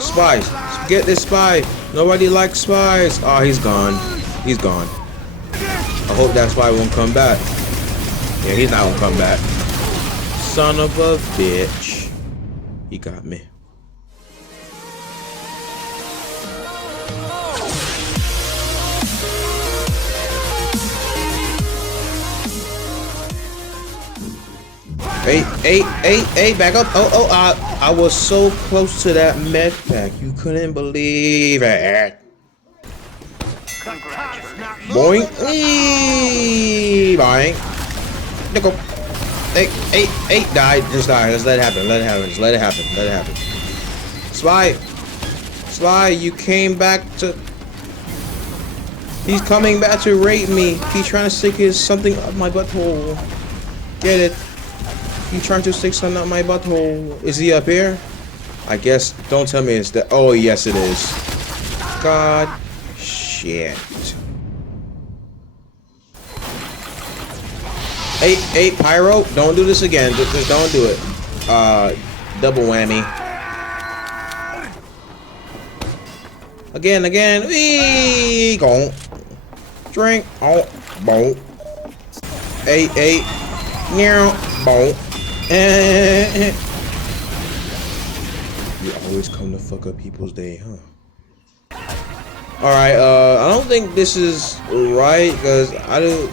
Spies. Get this spy. Nobody likes spies. Oh, he's gone. He's gone. I hope that spy won't come back. Yeah, he's not gonna come back. Son of a bitch. He got me. Hey, back up. I was so close to that med pack. You couldn't believe it. Boing. Boing. Nickel. Hey, die. Just die. Just let it happen. Let it happen. Just let it happen. Let it happen. Spy, you came back to... He's coming back to rape me. He's trying to stick his something up my butthole. Get it? He's trying to stick something up my butthole. Is he up here? I guess. Don't tell me it's that. Oh, yes, it is. God. Shit. Hey, Pyro. Don't do this again. Just don't do it. Double whammy. Again. Wee. Go. Drink. Oh. Boom. Hey. Meow. Boom. You always come to fuck up people's day, huh? Alright, I don't think this is right, because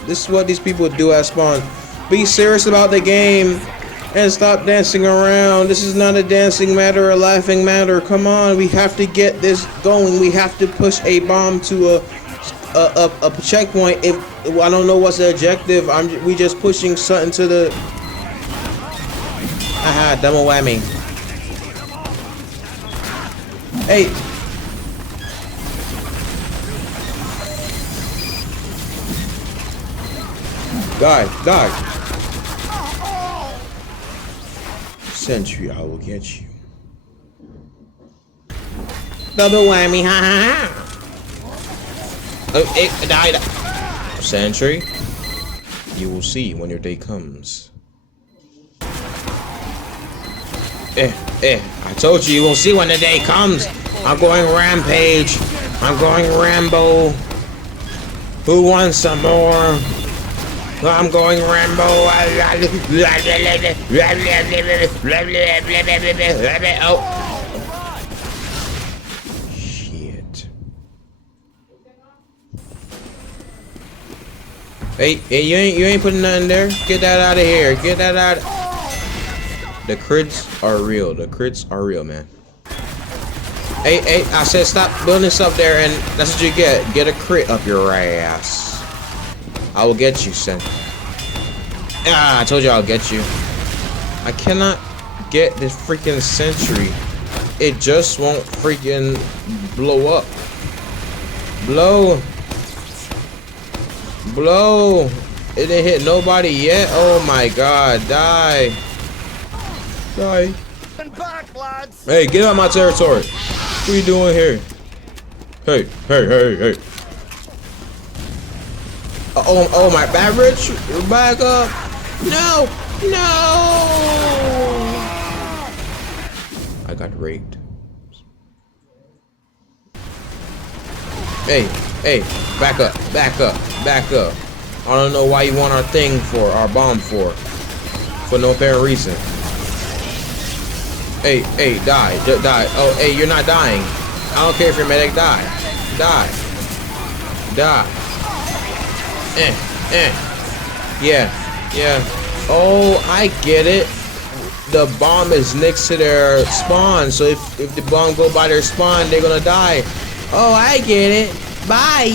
this is what these people do at spawn. Be serious about the game and stop dancing around. This is not a dancing matter, a laughing matter. Come on, we have to get this going. We have to push a bomb to a checkpoint. If I don't know what's the objective, we just pushing something to the... Aha, double whammy. Hey. Die. Sentry, I will get you. Double whammy, ha. Oh, it died. Sentry, you will see when your day comes. I told you will see when the day comes. I'm going rampage. I'm going Rambo. Who wants some more? I'm going Rambo. Oh. Shit. Hey, you ain't putting nothing there. Get that out of here. Get that out. The crits are real. The crits are real, man. Hey, I said stop building stuff there, and that's what you get. Get a crit up your ass. I will get you, son. I told you I'll get you. I cannot get this freaking sentry. It just won't freaking blow up. Blow. It didn't hit nobody yet. Oh my god. Die. Hey, get out of my territory. What are you doing here? Hey. Oh my beverage. Back up. No. I got raped. Hey, back up. I don't know why you want our thing for, our bomb for no apparent reason. Hey, die. Oh, hey, you're not dying. I don't care if you're medic, die. Yeah. Oh, I get it. The bomb is next to their spawn, so if the bomb go by their spawn, they're gonna die. Oh, I get it. Bye.